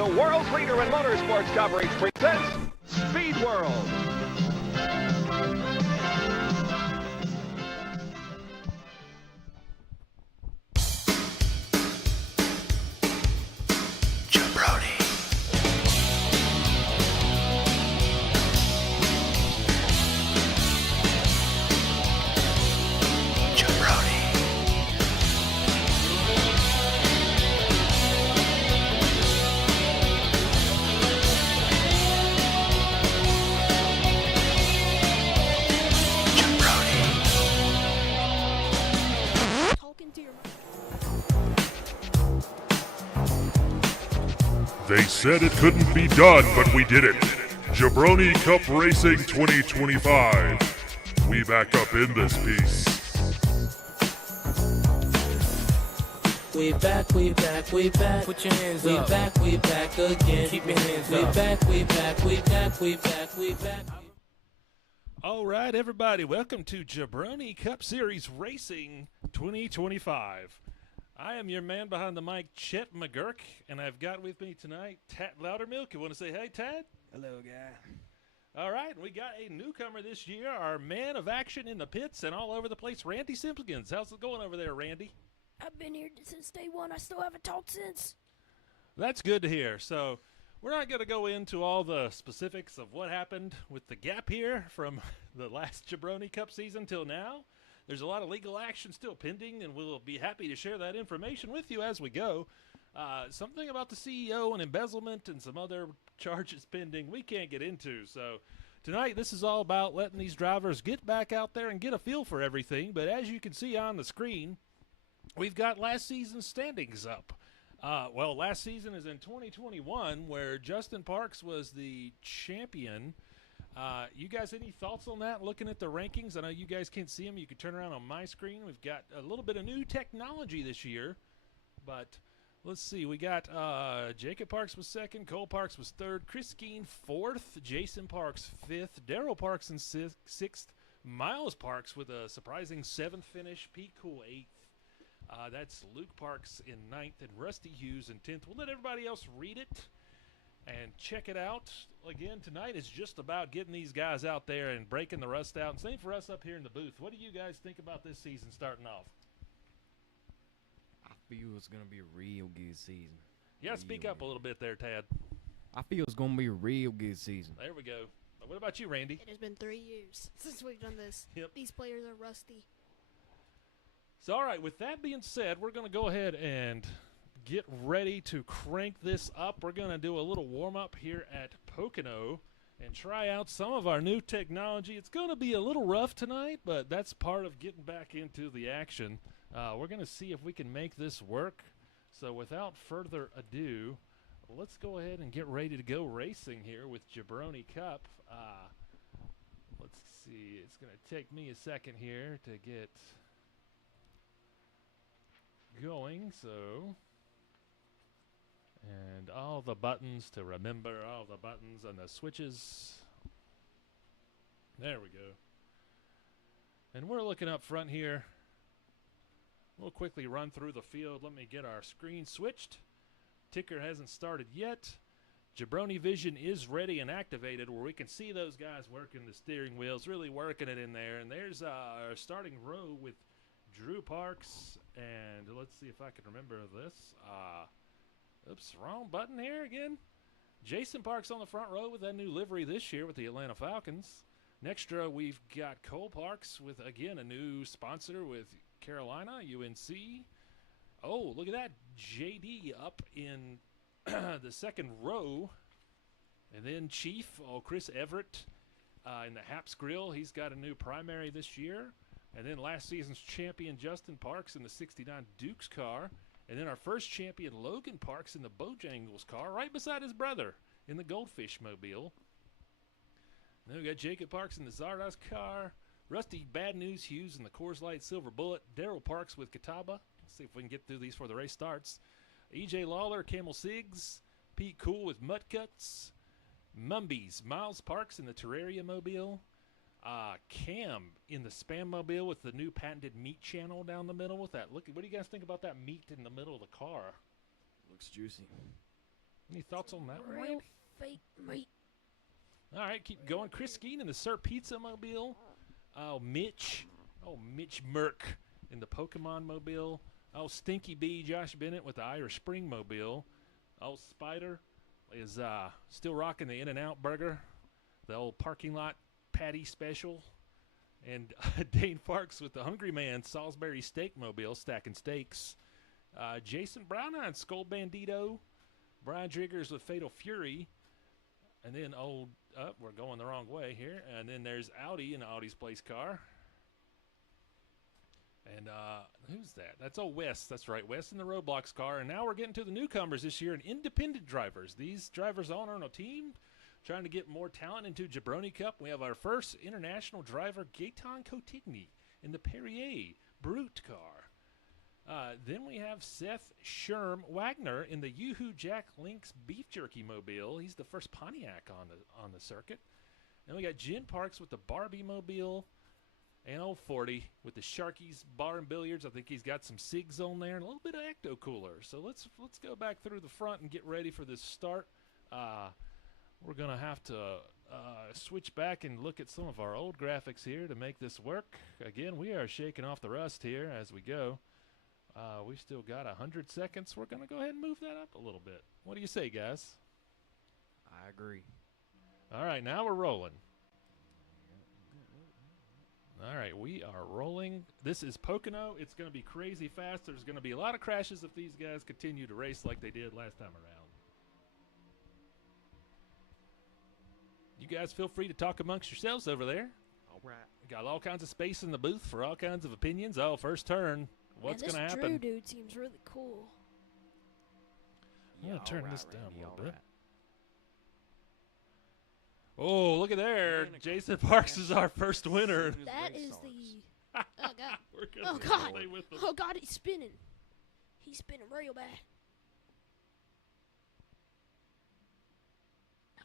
The world's leader in motorsports coverage presents Speed World. They said it couldn't be done, but we did it. Jabroni Cup Racing 2025. We back up in this piece. We back, we back, we back. Put your hands up. We back again. Keep your hands up. We back, we back, we back, we back, we back. All right, everybody, welcome to Jabroni Cup Series Racing 2025. I am your man behind the mic, Chet McGurk, and I've got with me tonight Tad Loudermilk. You want to say hey, Tad? Hello, guy. All right, we got a newcomer this year, our man of action in the pits and all over the place, Randy Simpkins. How's it going over there, Randy? I've been here since day one. I still haven't talked since. That's good to hear. So we're not going to go into all the specifics of what happened with the gap here from the last Jabroni Cup season till now. There's a lot of legal action still pending, and we'll be happy to share that information with you as we go. Something about the CEO and embezzlement and some other charges pending we can't get into. So tonight this is all about letting these drivers get back out there and get a feel for everything. But as you can see on the screen, we've got last season's standings up. Well, last season is in 2021, where Justin Parks was the champion. You guys, any thoughts on that? Looking at the rankings, I know you guys can't see them. You can turn around on my screen. We've got a little bit of new technology this year, but let's see. We got Jacob Parks was second, Cole Parks was third, Chris Skeen fourth, Jason Parks fifth, Darrell Parks in sixth, Miles Parks with a surprising seventh finish, Pete Cool eighth. That's Luke Parks in ninth and Rusty Hughes in 10th. We'll let everybody else read it and check it out. Again, tonight is just about getting these guys out there and breaking the rust out. And same for us up here in the booth. What do you guys think about this season starting off? I feel it's going to be a real good season. Yeah, speak up a little bit there, Tad. I feel it's going to be a real good season. There we go. What about you, Randy? It has been 3 years since we've done this. Yep. These players are rusty. So, all right, with that being said, we're going to go ahead and get ready to crank this up. We're going to do a little warm-up here at Pocono and try out some of our new technology. It's going to be a little rough tonight, but that's part of getting back into the action. We're going to see if we can make this work. So without further ado, let's go ahead and get ready to go racing here with Jabroni Cup. Let's see. It's going to take me a second here to get going, so... And all the buttons to remember, all the buttons and the switches. There we go. And we're looking up front here. We'll quickly run through the field. Let me get our screen switched. Ticker hasn't started yet. Jabroni Vision is ready and activated, where we can see those guys working the steering wheels, really working it in there. And there's our starting row with Drew Parks. And let's see if I can remember this. Oops, wrong button here again. Jason Parks on the front row with that new livery this year with the Atlanta Falcons. Next row, we've got Cole Parks with, again, a new sponsor with Carolina, UNC. Oh, look at that. JD up in the second row. And then Chief, Chris Everett in the Haps Grill. He's got a new primary this year. And then last season's champion, Justin Parks, in the 69 Dukes car. And then our first champion, Logan Parks, in the Bojangles car, right beside his brother in the Goldfish Mobile. Then we got Jacob Parks in the Zardoz car, Rusty Bad News Hughes in the Coors Light Silver Bullet, Darrell Parks with Catawba. Let's see if we can get through these before the race starts. EJ Lawler, Camel Sigs, Pete Cool with Mutt Cuts, Mumbies, Miles Parks in the Terraria Mobile, Cam in the Spam Mobile with the new patented meat channel down the middle with that. Look, what do you guys think about that meat in the middle of the car? Looks juicy. Any thoughts on that one, Real Randy? fake meat. All right, keep going. Chris Skeen in the Sir Pizza Mobile. Oh, Mitch. Oh, Mitch Merck in the Pokemon Mobile. Oh, Stinky B, Josh Bennett with the Irish Spring Mobile. Oh, Spider is still rocking the In-N-Out Burger, the old parking lot patty special. And Dane Parks with the Hungry Man Salisbury Steak Mobile, stacking steaks. Jason Brown on Skull Bandito. Brian Driggers with Fatal Fury. And then we're going the wrong way here. And then there's Audi in Audi's Place car. And who's that? That's Wes. That's right, Wes in the Roblox car. And now we're getting to the newcomers this year and independent drivers. These drivers all on a team trying to get more talent into Jabroni Cup. We have our first international driver, Gaetan Cotigny, in the Perrier Brute car. Then we have Seth Sherm Wagner in the Yoo-Hoo Jack Lynx Beef Jerky Mobile. He's the first Pontiac on the circuit. Then we got Jen Parks with the Barbie Mobile. And old 40 with the Sharkies Bar and Billiards. I think he's got some SIGs on there and a little bit of Ecto Cooler. So let's go back through the front and get ready for this start. We're going to have to switch back and look at some of our old graphics here to make this work. Again, we are shaking off the rust here as we go. We've still got 100 seconds. We're going to go ahead and move that up a little bit. What do you say, guys? I agree. All right, now we're rolling. All right, we are rolling. This is Pocono. It's going to be crazy fast. There's going to be a lot of crashes if these guys continue to race like they did last time around. You guys feel free to talk amongst yourselves over there. All right. We got all kinds of space in the booth for all kinds of opinions. Oh, first turn. What's going to This happen? Drew dude seems really cool. I'm going to turn all this right, down Randy, a little all bit. right. Oh, look at there. Man, Jason Parks is our first winner. That is the. Oh god. We're gonna Oh god. stay with them. Oh god, he's spinning. He's spinning real bad.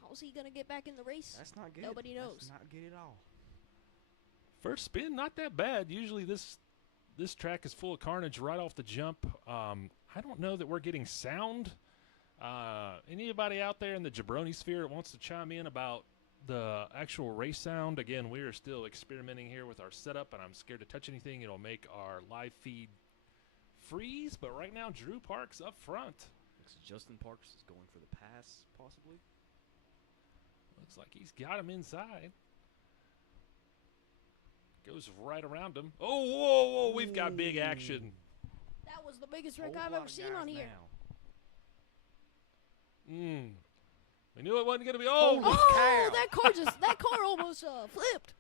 How's he gonna get back in the race? That's not good. Nobody knows. That's not good at all. First spin, not that bad. Usually this track is full of carnage right off the jump. I don't know that we're getting sound. Anybody out there in the Jabroni sphere that wants to chime in about the actual race sound? Again, we are still experimenting here with our setup, and I'm scared to touch anything. It'll make our live feed freeze. But right now, Drew Parks up front. Looks like Justin Parks is going for the pass, possibly. Looks like he's got him inside. Goes right around him. Oh, whoa, whoa, we've got big action. That was the biggest wreck Whole I've lot ever of seen guys on here. now. We knew it wasn't going to be. Oh, Oh, that car almost flipped.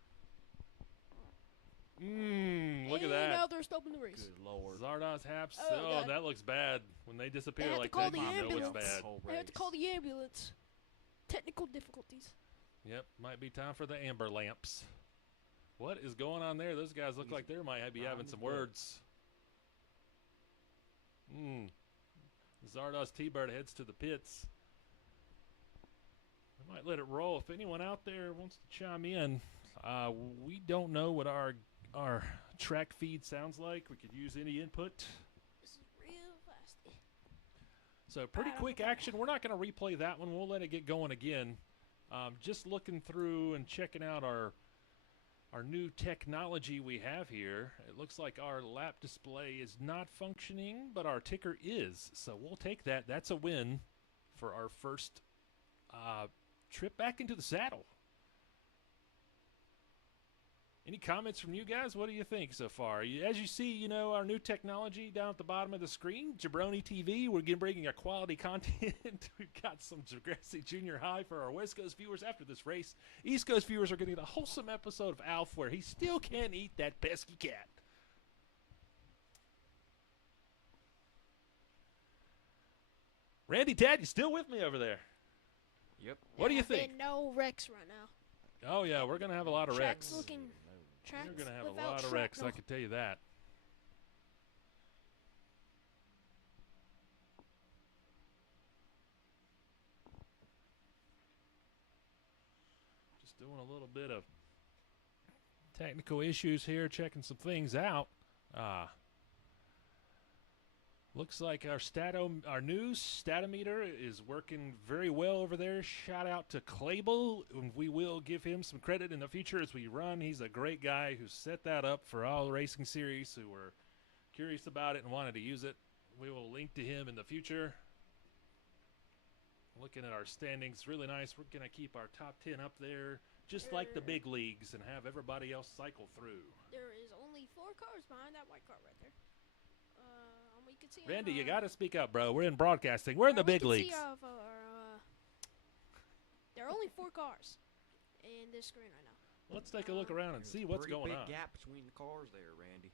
look at And that. now they're stopping the race. Good lord. Zardoz Haps. Oh, Oh, God. that looks bad. When they disappear They had to like call that, the you know it's ambulance. bad. Whole I had to race. call the ambulance. Technical difficulties. Yep, might be time for the amber lamps. What is going on there? Those guys look like they might be having behind some the book. words. Zardoz T-Bird heads to the pits. I might let it roll. If anyone out there wants to chime in, we don't know what our track feed sounds like. We could use any input. This is real fast. So pretty quick action. We're not going to replay that one. We'll let it get going again. Just looking through and checking out our new technology we have here. It looks like our lap display is not functioning, but our ticker is. So we'll take that. That's a win for our first trip back into the saddle. Any comments from you guys? What do you think so far? As you see, our new technology down at the bottom of the screen, Jabroni TV. We're bringing our quality content. We've got some Degrassi Junior High for our West Coast viewers after this race. East Coast viewers are getting a wholesome episode of Alf where he still can't eat that pesky cat. Randy, Tad, you still with me over there? Yep. What do you There have think? been no wrecks right now. Oh, yeah, we're going to have a lot of Track's wrecks. looking. Tracks We're going to have a without lot of wrecks, I shrapnel. can tell you that. Just doing a little bit of technical issues here, checking some things out. Looks like our new statometer is working very well over there. Shout out to Clable, and we will give him some credit in the future as we run. He's a great guy who set that up for all racing series who were curious about it and wanted to use it. We will link to him in the future. Looking at our standings, really nice. We're going to keep our top 10 up there, just like the big leagues, and have everybody else cycle through. There is only 4 cars behind that white car right there. We can see Randy, you got to speak up, bro. We're in broadcasting. We're in the big leagues. There are only 4 cars in this screen right now. Let's take a look around and see what's going on. Big gap between the cars there, Randy.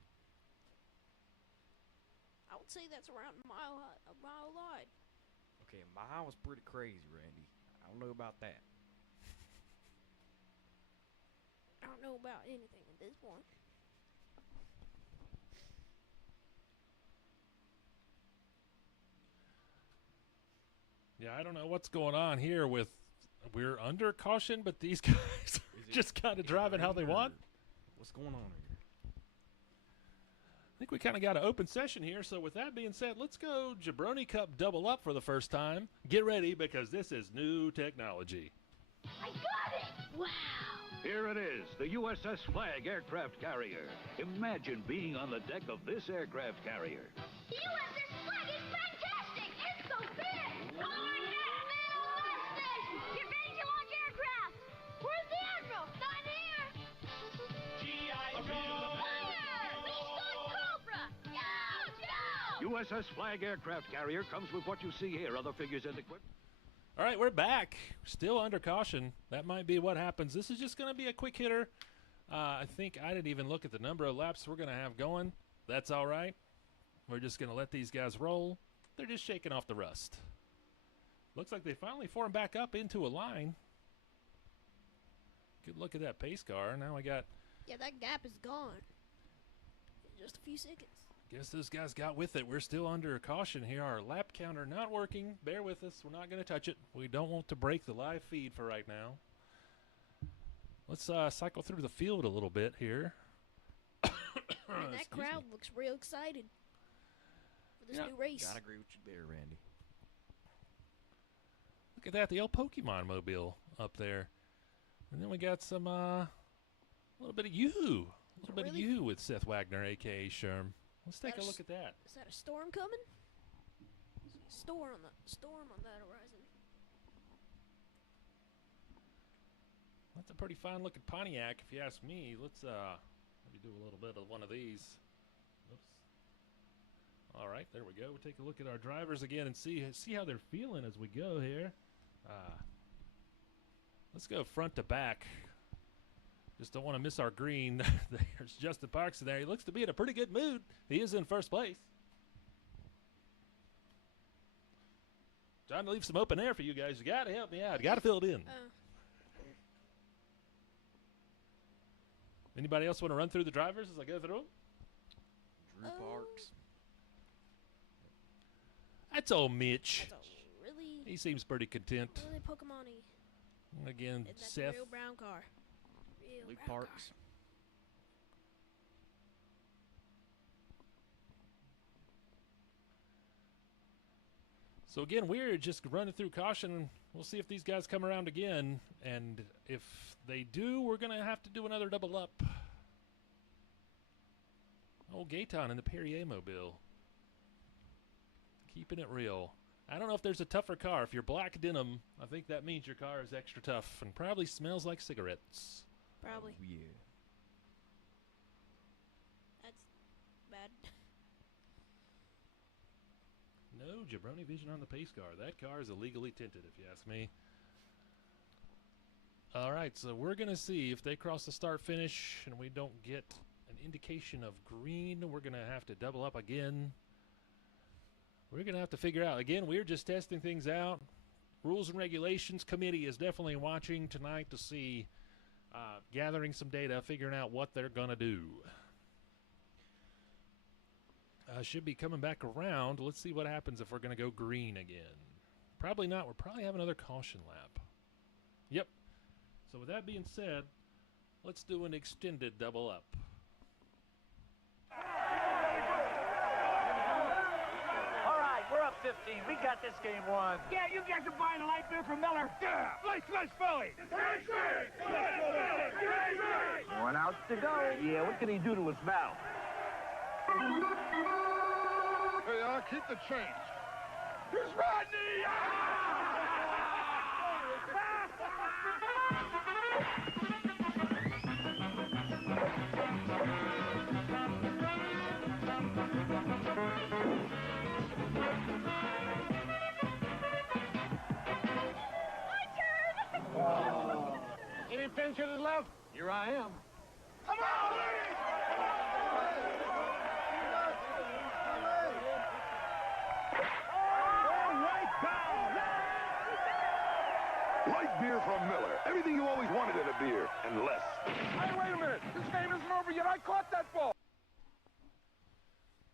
I would say that's around a mile wide. Okay, a mile was pretty crazy, Randy. I don't know about that. I don't know about anything at this point. Yeah, I don't know what's going on here with we're under caution, but these guys are just kind of driving how they want. What's going on here? I think we kind of got an open session here. So with that being said, let's go Jabroni Cup double up for the first time. Get ready because this is new technology. I got it! Wow! Here it is, the USS Flag aircraft carrier. Imagine being on the deck of this aircraft carrier. The USS Flag is fantastic! It's so big! Fantastic! Get ready to launch aircraft! Where's the Admiral? Not here! G.I. Joe! Fire! Restart Cobra! Go! Go! USS Flag aircraft carrier comes with what you see here, other figures and equipment. All right, we're back. Still under caution. That might be what happens. This is just going to be a quick hitter. I think I didn't even look at the number of laps we're going to have going. That's all right. We're just going to let these guys roll. They're just shaking off the rust. Looks like they finally formed back up into a line. Good look at that pace car. Now we got... Yeah, that gap is gone. In just a few seconds. Guess those guys got with it. We're still under caution here. Our lap counter not working. Bear with us. We're not going to touch it. We don't want to break the live feed for right now. Let's cycle through the field a little bit here. And that crowd looks real excited for this new race. Gotta agree with you there, Randy. Look at that, the old Pokemon mobile up there. And then we got some, a little bit of you. A little bit of you with Seth Wagner, a.k.a. Sherm. Let's take a look at that. Is that a storm coming? Storm on that horizon. That's a pretty fine looking Pontiac, if you ask me. Let's maybe do a little bit of one of these. Oops. All right, there we go. We'll take a look at our drivers again and see how they're feeling as we go here. Let's go front to back. Just don't want to miss our green. There's Justin Parks in there. He looks to be in a pretty good mood. He is in first place. Trying to leave some open air for you guys. You got to help me out. You got to fill it in. Anybody else want to run through the drivers as I go through them? Drew Parks. That's old Mitch. That's a really, He seems pretty content. really Pokemon-y. Again, That's Seth. a real brown car. Real Luke brown Parks. car. So again, we're just running through caution. We'll see if these guys come around again, and if they do, we're gonna have to do another double up. Old Gaetan in the Perrier mobile, keeping it real. I don't know if there's a tougher car. If you're black denim, I think that means your car is extra tough and probably smells like cigarettes. Probably. Oh, yeah. That's bad. No jabroni vision on the pace car. That car is illegally tinted, if you ask me. All right, so we're going to see if they cross the start finish and we don't get an indication of green. We're going to have to double up again. We're going to have to figure out. Again, we're just testing things out. Rules and Regulations Committee is definitely watching tonight to see, gathering some data, figuring out what they're going to do. Should be coming back around. Let's see what happens if we're going to go green again. Probably not. We'll probably have another caution lap. Yep. So with that being said, let's do an extended double up. 15. We got this game won. Yeah, you guys are buying a light beer from Miller. Yeah, let's Philly. One out to go. Yeah, what can he do to his mouth? Hey, keep the change. Here's Rodney! Any pinch hitters left? Here I am. Come on, ladies! Light beer from Miller. Everything you always wanted in a beer, and less. Hey, wait a minute. This game isn't over yet. I caught that ball.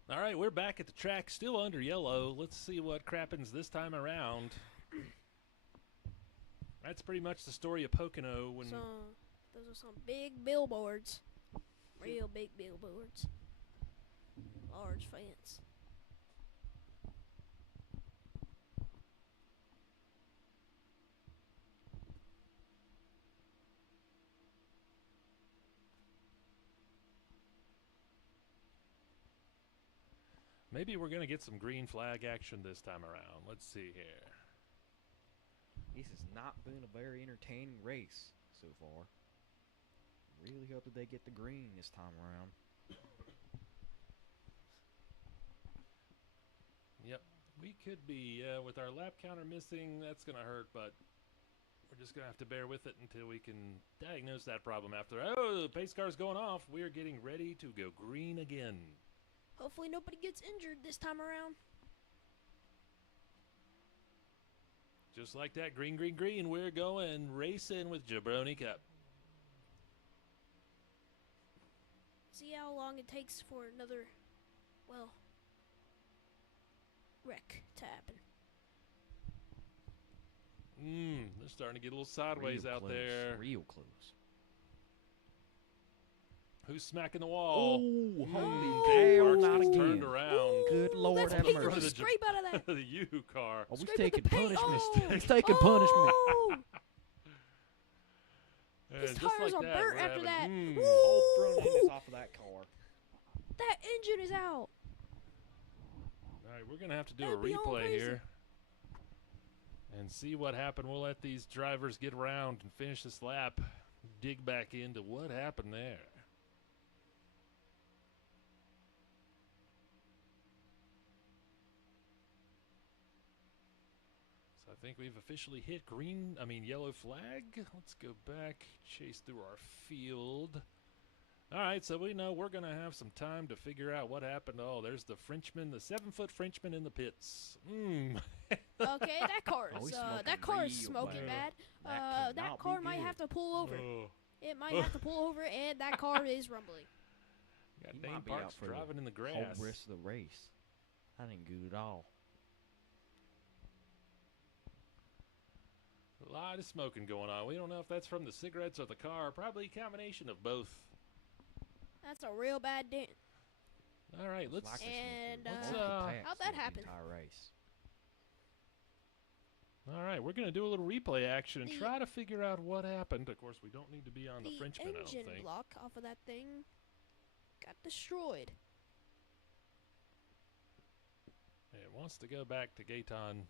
All right, we're back at the track, still under yellow. Let's see what crappens this time around. That's pretty much the story of Pocono. When Those are some big billboards. Real big billboards. Large fence. maybe we're going to get some green flag action this time around. Let's see here. This has not been a very entertaining race so far. Really hope that they get the green this time around. Yep, we could be, with our lap counter missing, that's going to hurt, but we're just going to have to bear with it until we can diagnose that problem after. Oh, the pace car's going off. We're getting ready to go green again. Hopefully nobody gets injured this time around. Just like that, green, green, green, we're going racing with Jabroni Cup. See how long it takes for another, well, wreck to happen. They're starting to get a little sideways Real out close, there. Real close. Who's smacking the wall? Oh, holy hell, Parks not gets again. turned around. Good Lord That's have paint mercy. just scrape out of that. The U car. Oh, he's Scrape with taking the paint. punishment. Oh. He's taking punishment. Oh! And His just tires like are that, burnt we're after that. having, Whole front end is Woo! off of that car. That engine is out. All right, we're going to have to do That'd a be all replay crazy. here and see what happened. We'll let these drivers get around and finish this lap, dig back into what happened there. So I think we've officially hit yellow flag. Let's go back, chase through our field. All right, so we know we're going to have some time to figure out what happened. Oh, there's the Frenchman, the 7-foot Frenchman in the pits. Okay, that car Oh, is he's that car is real smoking bad. bad. That That cannot car be might good. have to pull over. Oh, It might have to pull over, and that car is rumbling. got He Dane might be out Parks for driving in the grass. Whole rest of the race. That ain't good at all. A lot of smoking going on. We don't know if that's from the cigarettes or the car. Probably a combination of both. That's a real bad dent. All right, let's. Like And, let's, how'd that happen? Entire race. All right, we're gonna do a little replay action and The- try to figure out what happened. Of course, we don't need to be on the The Frenchman. I don't engine think. block off of that thing got destroyed. It wants to go back to Gaetan.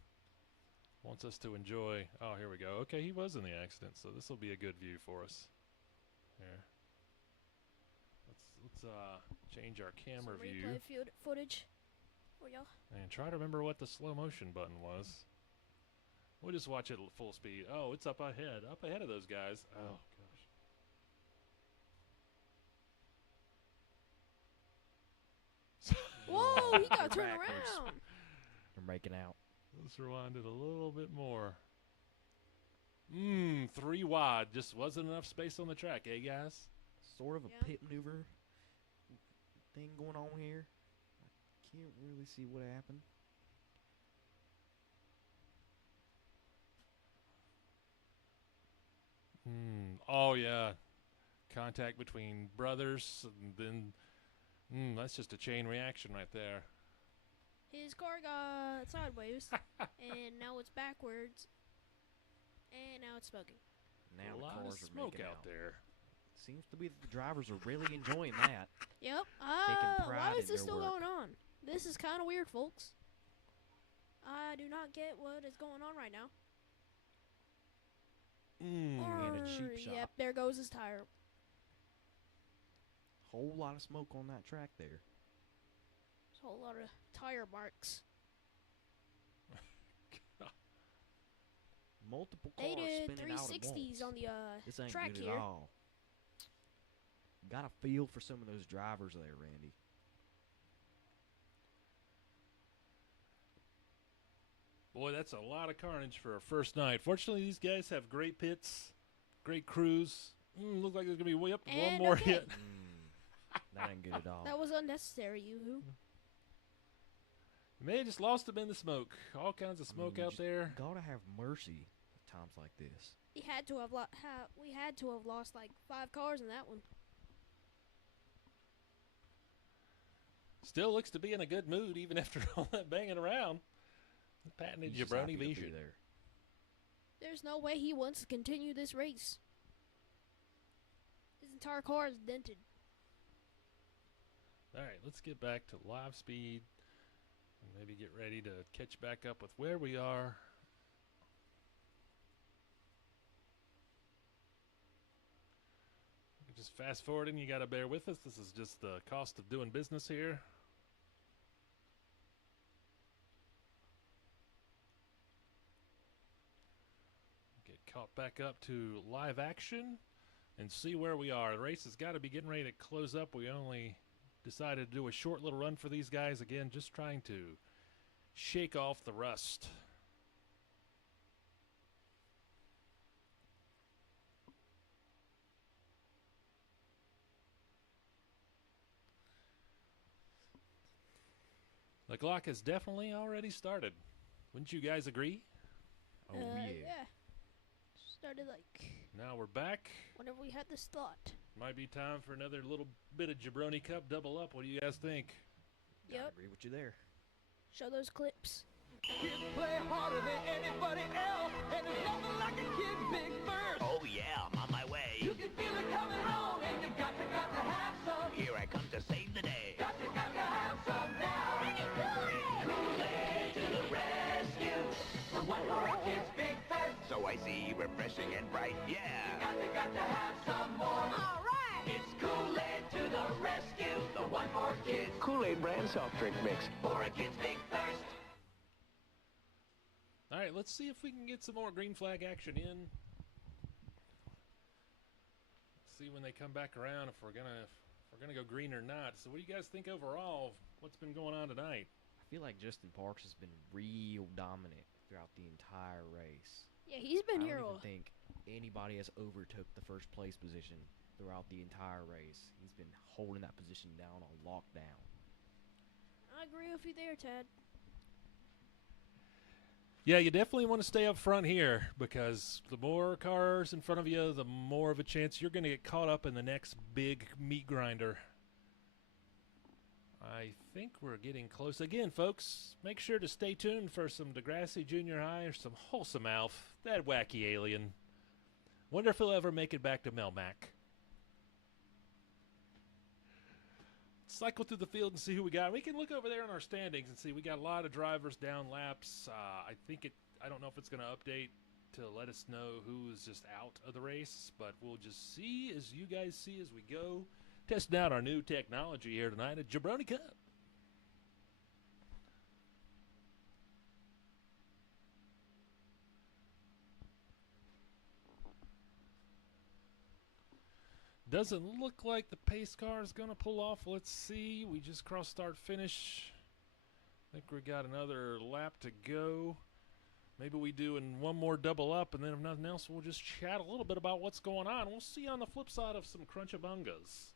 Wants us to enjoy. Oh, here we go. Okay, he was in the accident, so this will be a good view for us. Here. Let's change our camera Some view replay footage for y'all. and try to remember what the slow motion button was. We'll just watch it at full speed. Oh, it's up ahead of those guys. Oh gosh. Whoa, he got turned Backwards. around. They're making out. Let's rewind it a little bit more. 3 wide. Just wasn't enough space on the track, eh, guys? Sort of a Yeah. pit maneuver thing going on here. I can't really see what happened. Oh, yeah. Contact between brothers, and then that's just a chain reaction right there. His car got sideways, and now it's backwards, and now it's smoking. Now A the lot cars of are smoke making out there. Seems to be that the drivers are really enjoying that. Yep. Taking pride Why is in this their still work. going on? This is kind of weird, folks. I do not get what is going on right now. And a cheap shop. Yep, there goes his tire. Whole lot of smoke on that track there. There's a whole lot of tire marks. Multiple They cars did spinning out at 360s once. on the This ain't track good here. at all. Got a feel for some of those drivers there, Randy. Boy, that's a lot of carnage for a first night. Fortunately, these guys have great pits, great crews. Looks like there's going to be way up to one And more okay. hit. That ain't good at all. That was unnecessary, Yoo-hoo. May have just lost him in the smoke. All kinds of smoke you out just there. Gotta have mercy at times like this. We had to have lost like 5 cars in that one. Still looks to be in a good mood even after all that banging around. Patented He's just happy jabroni to be vision. there. There's no way he wants to continue this race. His entire car is dented. All right, let's get back to live speed and maybe get ready to catch back up with where we are. Just fast forwarding, you got to bear with us. This is just the cost of doing business here. Get caught back up to live action and see where we are. The race has got to be getting ready to close up. We only decided to do a short little run for these guys. Again, just trying to shake off the rust. The clock has definitely already started. Wouldn't you guys agree? Oh, yeah. Started like Now we're back. whenever we had this thought. Might be time for another little bit of Jabroni Cup double up. What do you guys think? Gotta Yep. agree with you there. Show those clips. Kids play harder than anybody else, and there's nothing like a kid big first. Oh yeah, I'm on my way. You can feel it coming on, and you got to have some. Here I come to save the day. Got to have some now. Kool-Aid to the rescue. The one for kids big first. So I see, refreshing and bright, yeah. Got to have some more. All right. It's Kool-Aid to the rescue. The one for kids. Kool-Aid brand soft drink mix. For a kid's big thirst. All right, let's see if we can get some more green flag action in. See when they come back around if we're gonna go green or not. So what do you guys think overall of what's been going on tonight? I feel like Justin Parks has been real dominant throughout the entire race. Yeah, he's been I here. don't even think anybody has overtook the first place position throughout the entire race. He's been holding that position down on lockdown. I agree with you there, Ted. Yeah, you definitely want to stay up front here because the more cars in front of you, the more of a chance you're going to get caught up in the next big meat grinder. I think we're getting close. Again, folks, make sure to stay tuned for some Degrassi Junior High or some Wholesome Alf, that wacky alien. Wonder if he'll ever make it back to Melmac. Cycle through the field and see who we got. We can look over there in our standings and see we got a lot of drivers down laps. I don't know if it's going to update to let us know who's just out of the race, but we'll just see as you guys see as we go. Testing out our new technology here tonight at Jabroni Cup. Doesn't look like the pace car is going to pull off. Let's see. We just crossed start finish. I think we got another lap to go. Maybe we do in one more double up, and then if nothing else, we'll just chat a little bit about what's going on. We'll see you on the flip side of some Crunchabungas.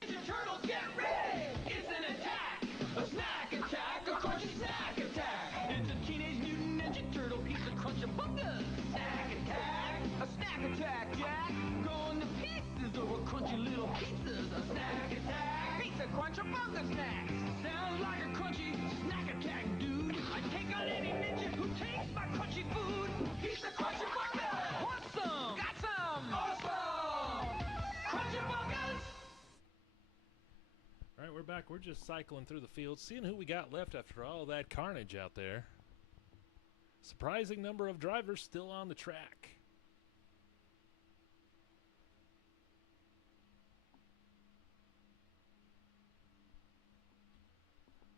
Ninja Turtles, get ready! It's an attack! A snack attack! A crunchy snack attack! It's a Teenage Mutant Ninja Turtle piece of Crunchabunga! Snack attack! A snack attack, Jack! Going to pieces over crunchy little pizzas! A snack attack! Pizza Crunchabunga snacks! Sounds like a crunchy snack track. We're just cycling through the field, seeing who we got left after all that carnage out there. Surprising number of drivers still on the track.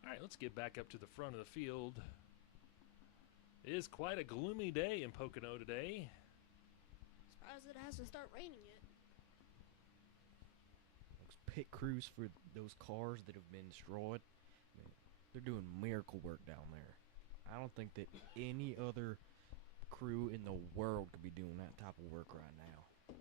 All right, let's get back up to the front of the field. It is quite a gloomy day in Pocono today. Surprised it hasn't started raining yet. Those pit crews for those cars that have been destroyed, man, they're doing miracle work down there. I don't think that any other crew in the world could be doing that type of work right now.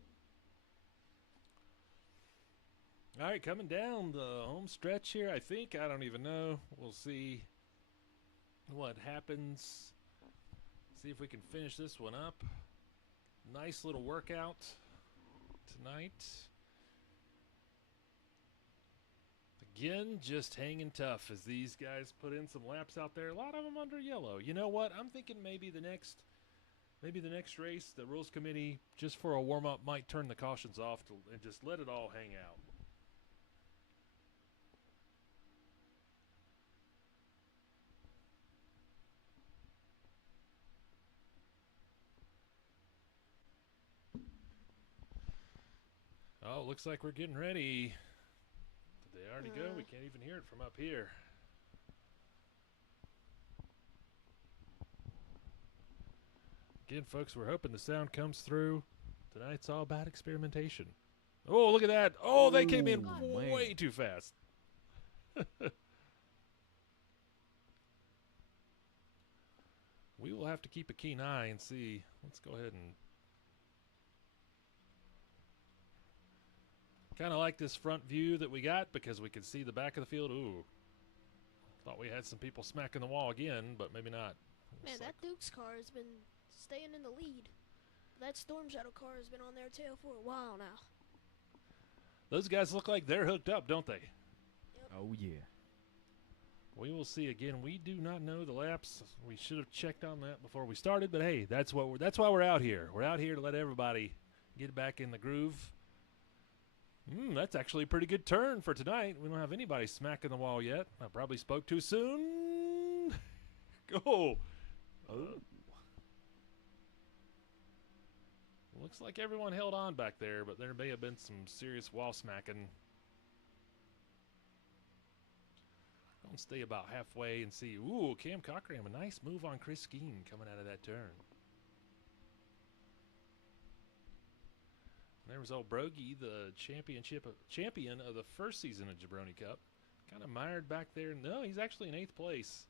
All right, coming down the home stretch here, I think. I don't even know. We'll see what happens. See if we can finish this one up. Nice little workout tonight. Again, just hanging tough as these guys put in some laps out there. A lot of them under yellow. You know what? I'm thinking maybe the next race, the rules committee, just for a warm-up, might turn the cautions off and just let it all hang out. Oh, looks like we're getting ready. Did they already go? We can't even hear it from up here. Again, folks, we're hoping the sound comes through. Tonight's all about experimentation. Oh, look at that. Oh, they came in way too fast. We will have to keep a keen eye and see. Let's go ahead and kind of like this front view that we got because we can see the back of the field. Ooh. Thought we had some people smacking the wall again, but maybe not. Man, that Duke's car has been staying in the lead. That Storm Shadow car has been on their tail for a while now. Those guys look like they're hooked up, don't they? Yep. Oh, yeah. We will see again. We do not know the laps. We should have checked on that before we started, but hey, that's why we're out here. We're out here to let everybody get back in the groove. That's actually a pretty good turn for tonight. We don't have anybody smacking the wall yet. I probably spoke too soon. Go. Looks like everyone held on back there, but there may have been some serious wall smacking. Gonna stay about halfway and see. Ooh, Cam Cochran, a nice move on Chris Skeen coming out of that turn. There was old Brogy, the champion of the first season of Jabroni Cup. Kind of mired back there. No, he's actually in 8th place.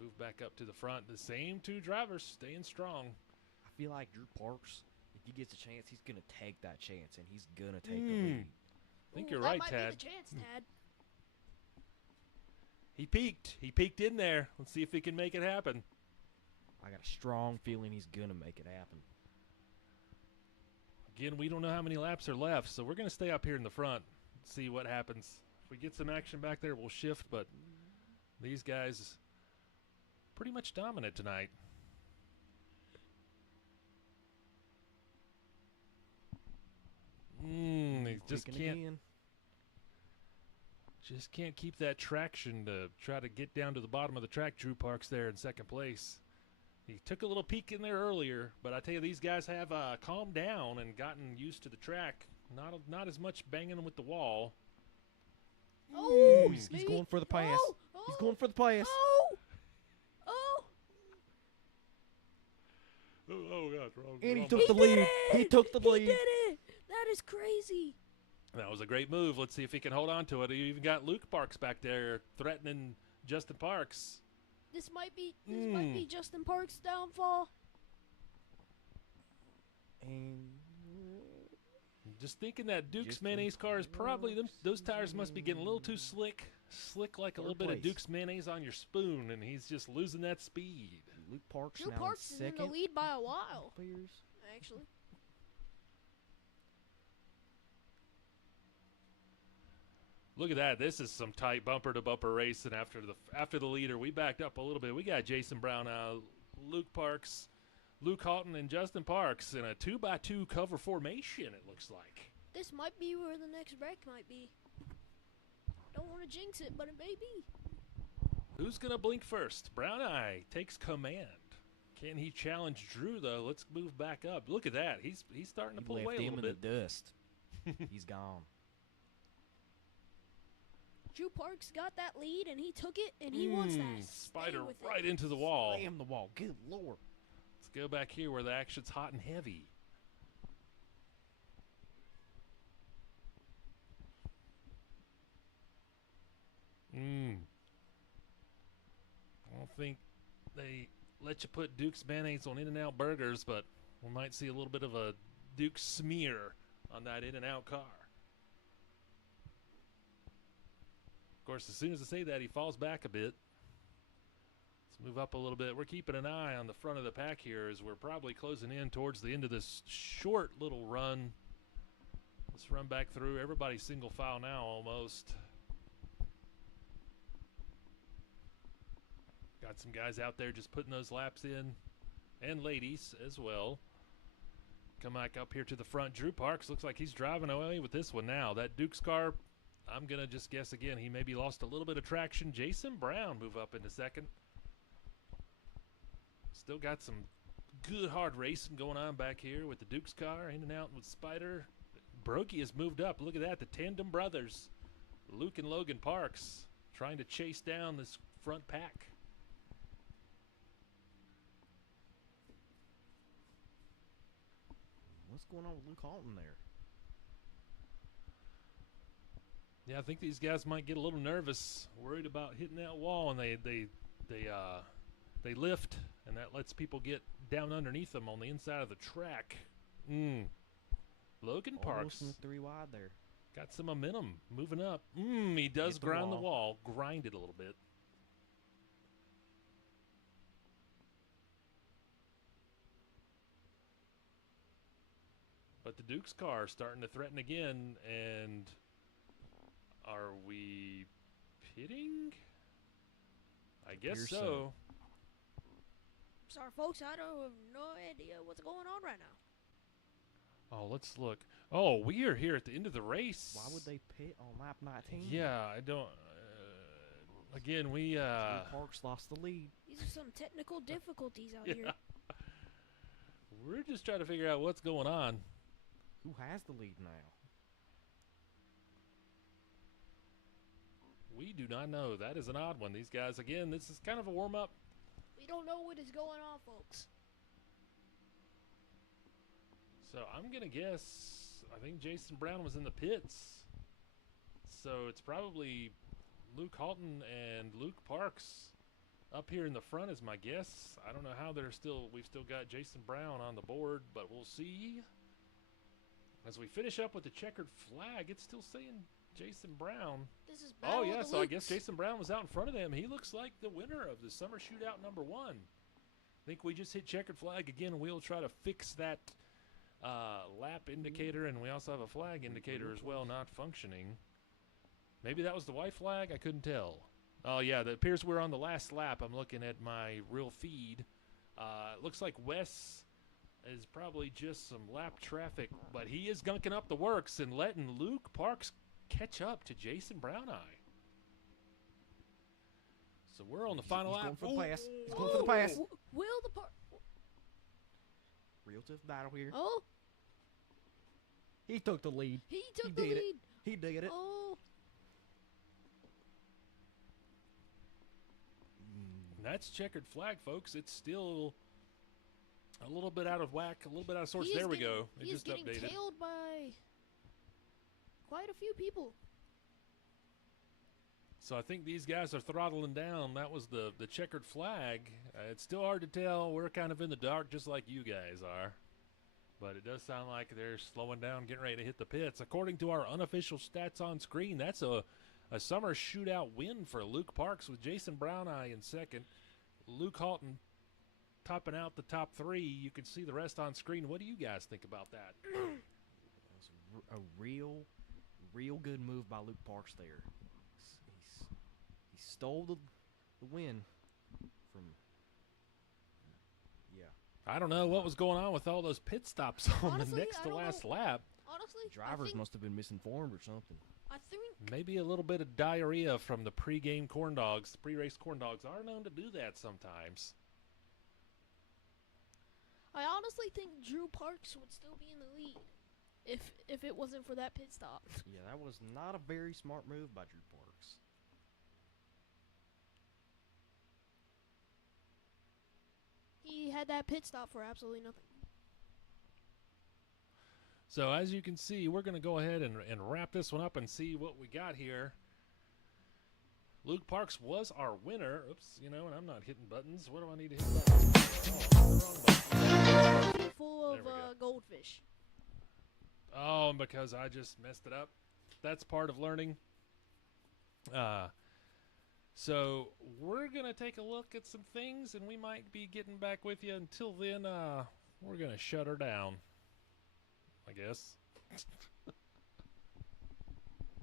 Move back up to the front. The same two drivers staying strong. I feel like Drew Parks, if he gets a chance, he's going to take that chance, and he's going to take the lead. I think you're right, Tad. That might be the chance, Tad. He peaked. He peaked in there. Let's see if he can make it happen. I got a strong feeling he's going to make it happen. Again, we don't know how many laps are left, so we're going to stay up here in the front, see what happens. If we get some action back there, we'll shift, but these guys pretty much dominant tonight. They just can't keep that traction to try to get down to the bottom of the track. Drew Parks there in 2nd place. He took a little peek in there earlier, but I tell you, these guys have calmed down and gotten used to the track. Not as much banging with the wall. Oh, he's going for the pass. He's going for the pass. Oh God, wrong. And he took the lead. He took the lead. He did it. That is crazy. That was a great move. Let's see if he can hold on to it. He even got Luke Parks back there threatening Justin Parks. This might be Justin Parks' downfall. And just thinking that Duke's Mayonnaise car is probably those tires must be getting a little too slick like a little bit of Duke's Mayonnaise on your spoon, and he's just losing that speed. Luke Parks Drew now Parks is in the lead by a while. Actually. Look at that. This is some tight bumper-to-bumper racing after the leader. We backed up a little bit. We got Jason Brown, Luke Parks, Luke Houghton, and Justin Parks in a 2x2 cover formation, it looks like. This might be where the next wreck might be. Don't want to jinx it, but it may be. Who's going to blink first? Brown Eye takes command. Can he challenge Drew, though? Let's move back up. Look at that. He's starting to pull away a little bit. Left him in the dust. He's gone. Drew Parks got that lead, and he took it, and he wants that. Spider Stay with right it. into the wall. Slam the wall. Good Lord. Let's go back here where the action's hot and heavy. I don't think they let you put Duke's mayonnaise on In-N-Out burgers, but we might see a little bit of a Duke smear on that In-N-Out car. Of course, as soon as I say that, he falls back a bit. Let's move up a little bit. We're keeping an eye on the front of the pack here as we're probably closing in towards the end of this short little run. Let's run back through. Everybody's single file now almost. Got some guys out there just putting those laps in, and ladies as well. Come back up here to the front. Drew Parks looks like he's driving away with this one now. That Duke's car, I'm going to just guess again, he maybe lost a little bit of traction. Jason Brown move up into second. Still got some good hard racing going on back here with the Duke's car. In-N-Out with Spider. Brokey has moved up. Look at that, the Tandem brothers, Luke and Logan Parks, trying to chase down this front pack. What's going on with Luke Halton there? Yeah, I think these guys might get a little nervous, worried about hitting that wall, and they lift, and that lets people get down underneath them on the inside of the track. Logan Parks Almost 3 wide there. got some momentum, moving up. He does Hit the grind the wall. wall, grind it a little bit. But the Duke's car starting to threaten again, and are we pitting? I guess Appears so. so. Sorry, folks. I don't have no idea what's going on right now. Oh, let's look. Oh, we are here at the end of the race. Why would they pit on lap 19? Yeah, I don't. Again, we. Drew Parks lost the lead. These are some technical difficulties out Yeah. here. We're just trying to figure out what's going on. Who has the lead now? We do not know. That is an odd one. These guys, again, this is kind of a warm up. We don't know what is going on, folks. So I'm going to guess, I think Jason Brown was in the pits. So it's probably Luke Halton and Luke Parks up here in the front is my guess. I don't know how we've still got Jason Brown on the board, but we'll see. As we finish up with the checkered flag, it's still saying Jason Brown. This is Oh, Battle of yeah, the so I Lukes. guess Jason Brown was out in front of them. He looks like the winner of the Summer Shootout #1. I think we just hit checkered flag again. We'll try to fix that lap indicator, and we also have a flag indicator as well not functioning. Maybe that was the white flag? I couldn't tell. Oh, yeah, it appears we're on the last lap. I'm looking at my real feed. It looks like Wes is probably just some lap traffic, but he is gunking up the works and letting Luke Parks catch up to Jason Brown Eye. So we're on the final He's lap. going for the pass. He's going for the pass. Will the part? Real tough battle here. Oh, He took the lead. he took He the did it. lead. He did it. Oh, And that's checkered flag, folks. It's still a little bit out of whack, a little bit out of sorts. he is There we getting- go. It He is just getting updated. tailed by quite a few people. So I think these guys are throttling down. That was the checkered flag. It's still hard to tell. We're kind of in the dark just like you guys are. But it does sound like they're slowing down, getting ready to hit the pits. According to our unofficial stats on screen, that's a Summer Shootout win for Luke Parks with Jason Brown Eye in second. Luke Halton topping out the top three. You can see the rest on screen. What do you guys think about that? That's a real good move by Luke Parks there. He stole the win from. Yeah. I don't know what was going on with all those pit stops on Honestly, the next I to don't last know. lap. Honestly, honestly, Drivers must have been misinformed or something. I think Maybe a little bit of diarrhea from the pre-game corn dogs. The pre-race corn dogs are known to do that sometimes. I honestly think Drew Parks would still be in the lead if it wasn't for that pit stop. Yeah, that was not a very smart move by Drew Parks. He had that pit stop for absolutely nothing. So as you can see, we're going to go ahead and wrap this one up and see what we got here. Luke Parks was our winner. Oops, and I'm not hitting buttons. What do I need to hit buttons? Oh, the wrong button. Full of There we go. goldfish. Oh, and because I just messed it up. That's part of learning. So we're going to take a look at some things, and we might be getting back with you. Until then, we're going to shut her down, I guess.